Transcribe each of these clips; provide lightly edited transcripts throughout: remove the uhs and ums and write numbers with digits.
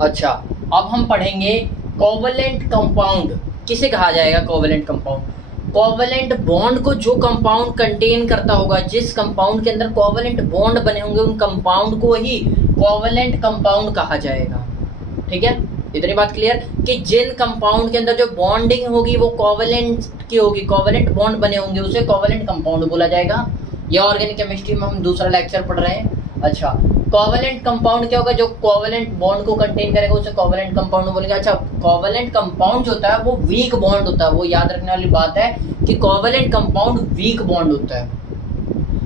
अच्छा, अब हम पढ़ेंगे कोवलेंट कंपाउंड किसे कहा जाएगा। कोवलेंट कंपाउंड कोवलेंट बॉन्ड को जो कंपाउंड कंटेन करता होगा, जिस कंपाउंड के अंदर कोवलेंट बॉन्ड बने होंगे उन कंपाउंड को ही कोवलेंट कंपाउंड कहा जाएगा। ठीक है, इतनी बात क्लियर कि जिन कंपाउंड के अंदर जो बॉन्डिंग होगी वो कोवलेंट की होगी, कोवलेंट बॉन्ड बने होंगे, उसे कोवलेंट कंपाउंड बोला जाएगा। यह ऑर्गेनिक केमिस्ट्री में हम दूसरा लेक्चर पढ़ रहे हैं। अच्छा, कोवलेंट कंपाउंड क्या होगा, जो कोवलेंट बॉन्ड को कंटेन करेगा उसे कोवलेंट कंपाउंड बोलेंगे। अच्छा, कोवलेंट कंपाउंड जो होता है वो वीक बॉन्ड होता है, वो याद रखने वाली बात है कि कोवलेंट कंपाउंड वीक बॉन्ड होता है।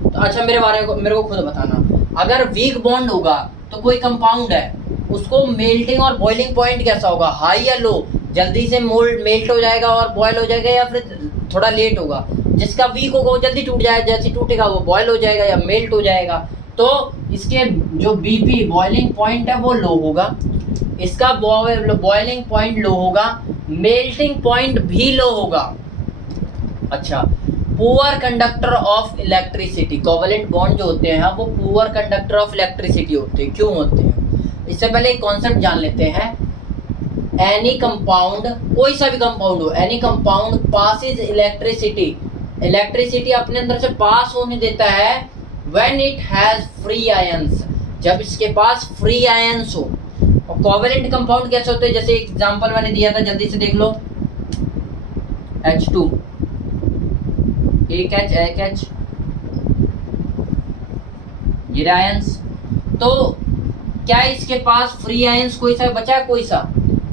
तो अच्छा, मेरे को खुद बताना, अगर वीक बॉन्ड होगा तो कोई कंपाउंड है, उसको मेल्टिंग और बॉइलिंग पॉइंट कैसा होगा, हाई या लो, जल्दी से मेल्ट हो जाएगा और बॉयल हो जाएगा या फिर थोड़ा लेट होगा। जिसका वीक होगा वो जल्दी टूट जाएगा, जैसे टूटेगा वो बॉयल हो जाएगा या मेल्ट हो जाएगा। तो इसके जो बीपी बॉइलिंग पॉइंट है वो लो होगा, इसका बॉइलिंग पॉइंट लो होगा, मेल्टिंग पॉइंट भी लो होगा। अच्छा, poor conductor of electricity, covalent bond जो होते हैं वो पुअर कंडक्टर ऑफ इलेक्ट्रिसिटी होते हैं। क्यों होते हैं, इससे पहले एक कॉन्सेप्ट जान लेते हैं। एनी कंपाउंड, कोई सा भी कंपाउंड हो, any compound passes electricity, electricity अपने अंदर से पास होने देता है when it has free ions, जब इसके पास फ्री आयंस हो। और कोवलेंट कंपाउंड कैसे होते हैं, जैसे एग्जांपल मैंने दिया था, जल्दी से देख लो। H2, एक H, ये आयंस। तो क्या इसके पास फ्री आयंस कोई सा बचा है, कोई सा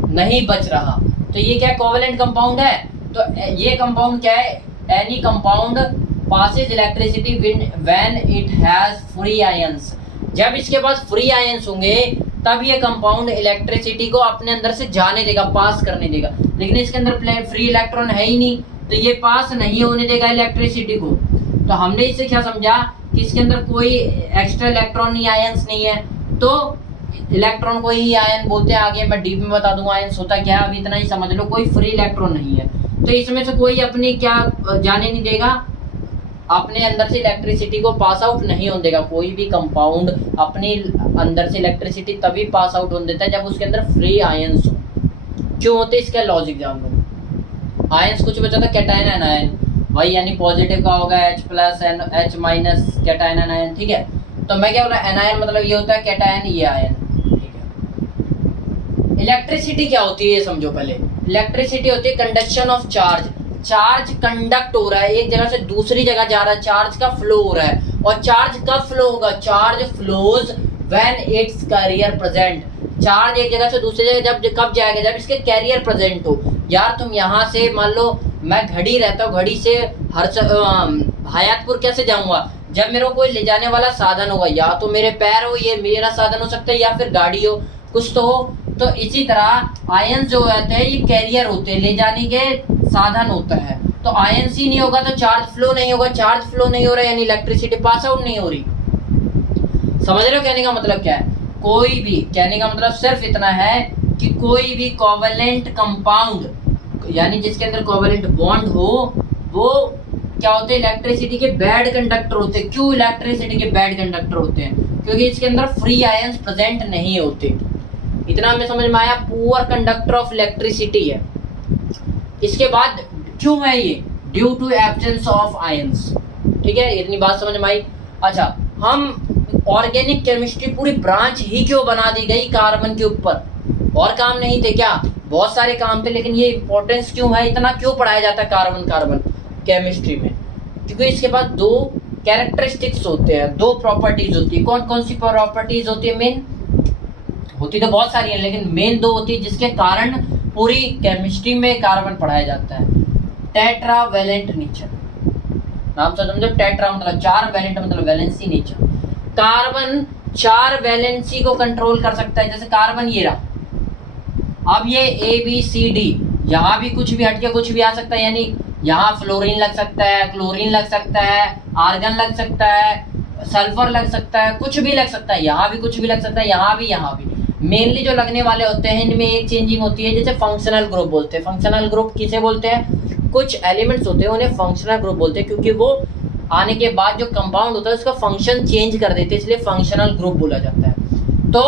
नहीं बच रहा, तो ये क्या कोवलेंट कंपाउंड है। तो ये कंपाउंड क्या है, any compound passes electricity when it has free ions, जब इसके पास फ्री आयंस होंगे तब ये कंपाउंड इलेक्ट्रिसिटी को अपने अंदर से जाने देगा, पास करने देगा। लेकिन इसके अंदर फ्री इलेक्ट्रॉन है ही नहीं, तो ये पास नहीं होने देगा इलेक्ट्रिसिटी को। तो हमने इससे क्या समझा कि इसके अंदर कोई एक्स्ट्रा इलेक्ट्रॉन नहीं, आयंस नहीं है, तो इलेक्ट्रॉन को ही आयन बोलते हैं। आगे मैं डीप में बता दूंगा आयंस होता क्या है, अभी इतना ही समझ लो, कोई फ्री इलेक्ट्रॉन नहीं है, तो इसमें से कोई अपनी क्या जाने नहीं देगा, अपने अंदर से इलेक्ट्रिसिटी को पास आउट नहीं होने देगा। कोई भी कंपाउंड अपने अंदर से इलेक्ट्रिसिटी तभी पास आउट होने देता है जब उसके अंदर फ्री आयंस हो। क्यों होते, इसका लॉजिक जान लो। आयंस कुछ बचा था, कैटायन एनायन, वही यानी पॉजिटिव का होगा H+ and H- cation anion. ठीक है, तो मैं क्या बोल रहा, एनायन मतलब ये होता है कैटायन, ये आयन। ठीक है, इलेक्ट्रिसिटी क्या होती है ये समझो पहले। इलेक्ट्रिसिटी होती है conduction of charge, charge conduct हो रहा है, एक जगह से दूसरी जगह जा रहा है, चार्ज का फ्लो हो रहा है। और चार्ज कब फ्लो होगा, charge flows when it's carrier present, charge एक जगह से दूसरी जगह जब कब जाएगा, जब इसके कैरियर प्रेजेंट हो। यार तुम यहाँ से मान लो मैं घड़ी रहता हूँ, घड़ी से हयातपुर कैसे जाऊंगा, जब मेरे को कोई ले जाने वाला साधन होगा, या तो मेरे पैर हो, ये मेरा साधन हो सकता है, या फिर गाड़ी हो, कुछ तो हो। तो इसी तरह आयन जो होते हैं ये कैरियर होते हैं, ले जाने के साधन होता है। तो आयन ही नहीं होगा तो चार्ज फ्लो नहीं होगा, चार्ज फ्लो नहीं हो रहा है यानी इलेक्ट्रिसिटी पास आउट नहीं हो रही। समझ रहे हो कहने का मतलब क्या है, कोई भी, कहने का मतलब सिर्फ इतना है कि कोई भी कोवलेंट कंपाउंड यानी जिसके अंदर कोवलेंट बॉन्ड हो, वो क्या होते हैं, इलेक्ट्रिसिटी के बैड कंडक्टर होते हैं। क्यों इलेक्ट्रिसिटी के बैड कंडक्टर होते हैं, क्योंकि इसके अंदर फ्री आयंस प्रेजेंट नहीं होते। इतना हमें समझ में आया, पुअर कंडक्टर ऑफ इलेक्ट्रिसिटी है। इसके बाद क्यों है ये, due to absence of ions. ठीक है, इतनी बात समझ में आई। अच्छा, हम ऑर्गेनिक केमिस्ट्री पूरी ब्रांच ही क्यों बना दी गई कार्बन के ऊपर, और काम नहीं थे क्या, बहुत सारे काम थे, लेकिन ये इंपॉर्टेंस क्यों है, इतना क्यों पढ़ाया जाता है कार्बन केमिस्ट्री में, क्योंकि इसके पास दो कैरेक्टरिस्टिक्स होते हैं, दो प्रॉपर्टीज होती है। कौन कौन सी प्रॉपर्टीज होती है, मेन होती तो बहुत सारी है, लेकिन मेन दो होती है जिसके कारण पूरी केमिस्ट्री में कार्बन पढ़ाया जाता है। टेट्रावैलेंट नेचर, नाम से समझो, टेट्रा मतलब चार, वैलेंट मतलब वैलेंसी नेचर। कार्बन चार वैलेंसी को कंट्रोल कर सकता है, जैसे कार्बन ये रहा, अब ये ABCD, यहाँ भी कुछ भी हटके कुछ भी आ सकता है, यानी यहाँ फ्लोरीन लग सकता है, क्लोरीन लग सकता है, आर्गन लग सकता है, सल्फर लग सकता है, कुछ भी लग सकता है, यहाँ भी कुछ भी लग सकता है, यहाँ भी। मेनली जो लगने वाले होते हैं इनमें एक चेंजिंग होती है, जैसे फंक्शनल ग्रुप बोलते हैं। फंक्शनल ग्रुप किसे बोलते हैं, कुछ एलिमेंट्स होते हैं उन्हें फंक्शनल ग्रुप बोलते हैं, क्योंकि वो आने के बाद जो कंपाउंड होता है उसका फंक्शन चेंज कर देते हैं, इसलिए फंक्शनल ग्रुप बोला जाता है। तो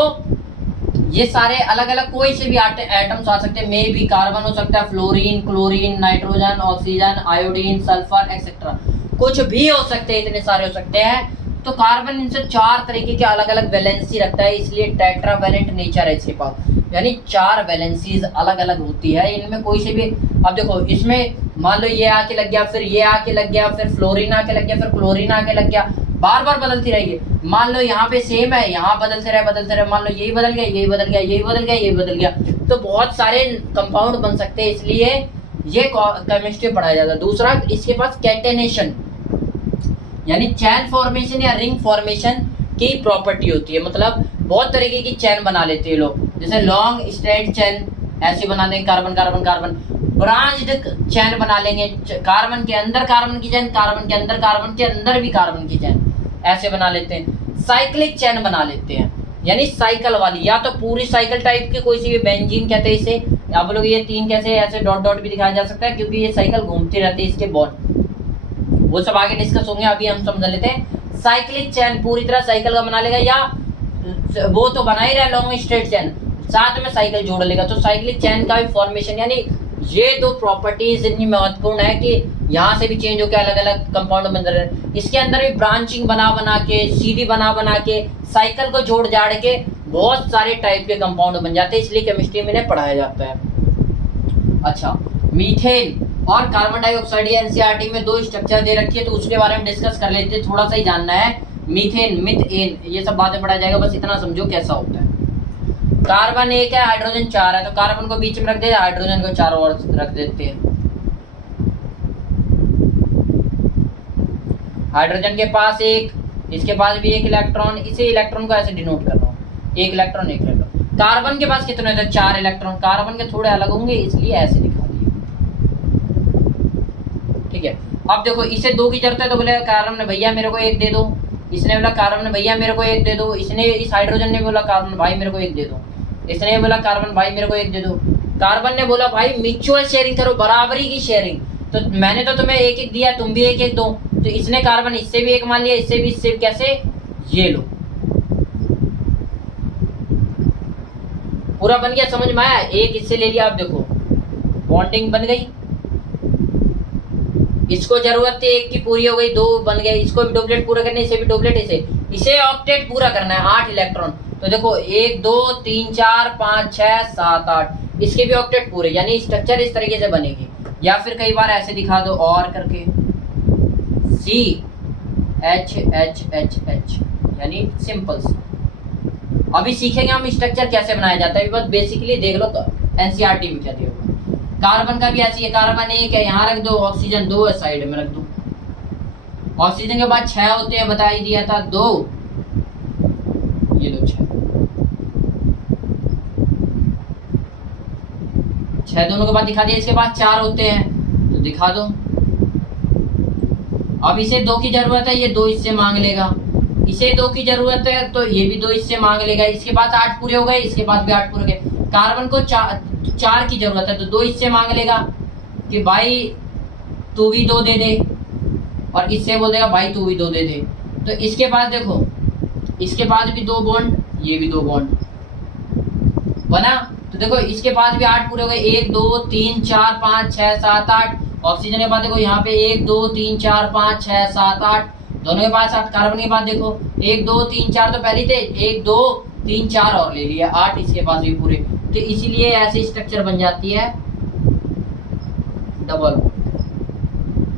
ये सारे अलग अलग कोई से भी एटम्स आ सकते हैं, मे भी कार्बन हो सकता है, fluorine, chlorine, nitrogen, oxygen, iodine, sulphur etcetera, कुछ भी हो सकते हैं, इतने सारे हो सकते हैं। तो कार्बन इनसे 4 तरीके के अलग अलग वैलेंसी रखता है, इसलिए टेट्रावैलेंट नेचर है इसके पास, यानी 4 वैलेंसीज अलग अलग होती है इनमें कोई से भी। अब देखो इसमें मान लो ये आके लग गया, फिर ये आके लग गया, फिर फ्लोरीन आके लग गया, फिर क्लोरीन आके लग गया, बार बार बदलती रहेगी। मान लो यहाँ पे सेम है, यहाँ बदलते रहे, मान लो यही बदल गया, यही बदल गया, यही बदल गया, यही बदल गया, तो बहुत सारे कंपाउंड बन सकते हैं, इसलिए ये केमिस्ट्री पढ़ाया जाता है। दूसरा इसके पास कैटेनेशन यानी चैन फॉर्मेशन या रिंग फॉर्मेशन की प्रॉपर्टी होती है, मतलब बहुत तरीके की चैन बना लेते हैं लोग, जैसे लॉन्ग स्ट्रेट चैन ऐसे बना देंगे, कार्बन कार्बन कार्बन, ब्रांच्ड चैन बना लेंगे, कार्बन के अंदर कार्बन की चैन, कार्बन के अंदर कार्बन के अंदर भी कार्बन की चैन, ऐसे बना लेते हैं। साइक्लिक चैन बना लेते हैं, यानी साइकिल वाली, या तो पूरी साइकिल टाइप की कोई सी भी, बेंजीन कहते हैं इसे, आप लोग ये 3 कैसे ऐसे डॉट डॉट भी दिखाया जा सकता है, क्योंकि ये साइकिल घूमती रहती है इसके बॉन्ड, वो सब आगे डिस्कस होंगे, अभी हम समझ लेते हैं। साइक्लिक चैन पूरी तरह साइकिल का बना लेगा, या वो तो बना ही रहा है लॉन्ग स्ट्रेट चैन, साथ में साइकिल जोड़ लेगा, तो साइक्लिक चैन का भी फॉर्मेशन, यानी ये 2 प्रॉपर्टीज इतनी महत्वपूर्ण है कि यहाँ से भी चेंज होकर अलग अलग कंपाउंड बन रहे हैं। इसके अंदर भी ब्रांचिंग बना बना के, सीधी बना बना के, साइकिल को जोड़ जाड़ के बहुत सारे टाइप के कंपाउंड बन जाते हैं, इसलिए केमिस्ट्री में इन्हें पढ़ाया जाता है। अच्छा, मीथेन और कार्बन डाइऑक्साइड, ये एनसीईआरटी में 2 स्ट्रक्चर दे रखी है, तो उसके बारे में डिस्कस कर लेते हैं, थोड़ा सा ही जानना है। मीथेन, मिथेन, ये सब बातें पढ़ा जाएगा, बस इतना समझो कैसा होता है। कार्बन 1 है, हाइड्रोजन 4 है, तो कार्बन को बीच में रख देते हैं, हाइड्रोजन को चारों ओर रख देते हैं। हाइड्रोजन के पास 1, इसके पास भी 1 इलेक्ट्रॉन, इसे इलेक्ट्रॉन को ऐसे डिनोट कर रहा हूँ, 1 इलेक्ट्रॉन 1 इलेक्ट्रॉन। कार्बन के पास कितने होते हैं? 4 इलेक्ट्रॉन, कार्बन के थोड़े अलग होंगे इसलिए ऐसे दिखा दिए, ठीक है। अब देखो इसे 2 की जरूरत है, तो बोले कार्बन ने भैया मेरे को 1 दे दो, इसने बोला कार्बन ने भैया मेरे को 1 दे दो, इसने इस हाइड्रोजन ने बोला कार्बन भाई मेरे को 1 दे दो, इसने बोला कार्बन भाई मेरे को 1 दे दो, कार्बन ने बोला भाई म्यूचुअल शेयरिंग करो, बराबरी की शेयरिंग, तो मैंने तो तुम्हें 1-1 दिया, तुम भी 1-1 दो, तो इसने कार्बन इससे भी 1 मान लिया, इससे भी, इससे भी, कैसे, ये लो, पूरा बन गया, समझ में आया? 1 इससे ले लिया, आप देखो बॉन्डिंग बन गई, इसको जरूरत थी 1 की, पूरी हो गई, 2 बन गए, इसको भी डुप्लेट पूरा करना है, इसे भी डुप्लेट, इसे ऑक्टेट पूरा करना है, 8 इलेक्ट्रॉन, तो देखो 1 2 3 4 5 6 7 8, इसके भी ऑक्टेट पूरे, यानी स्ट्रक्चर इस तरीके से बनेगी। या फिर कई बार ऐसे दिखा दो और करके, CHHHH, यानी सिंपल। अभी सीखेंगे हम स्ट्रक्चर कैसे बनाया जाता है, बस बेसिकली देख लो एनसीईआरटी में क्या दिया हुआ। कार्बन का भी ऐसी है, कार्बन 1 है, यहाँ रख दो, ऑक्सीजन 2 है, साइड में रख दो, ऑक्सीजन के बाद 6 होते हैं, बता ही दिया था, 2, ये लो 6 दोनों के बाद दिखा दिया, इसके बाद 4 होते हैं, तो दिखा दो। अब इसे 2 की जरूरत है, ये 2 इससे मांग लेगा, इसे 2 की जरूरत है, तो ये भी 2 इससे मांग लेगा, इसके बाद 8 पूरे हो गए, इसके बाद भी 8 पूरे हो गए। कार्बन को 4 की जरूरत है, तो 2 इससे मांग लेगा कि भाई तू भी 2 दे दे, और इससे बोल देगा भाई तू भी 2 दे दे, तो इसके पास देखो, इसके पास भी 2 बॉन्ड, ये भी 2 बॉन्ड बना, तो देखो इसके पास भी 8 पूरे हो गए, 1 2 3 4 5 6 7 8, ऑक्सीजन के बाद देखो यहाँ पे 1 2 3 4 5 6 7 8, दोनों के पास 8, कार्बन के बाद देखो 1 2 3 4 तो पहले थे, 1 2 3 4 और ले लिया, 8 इसके पास भी पूरे, तो इसीलिए ऐसी स्ट्रक्चर बन जाती है डबल।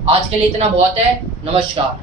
आज के लिए इतना बहुत है, नमस्कार।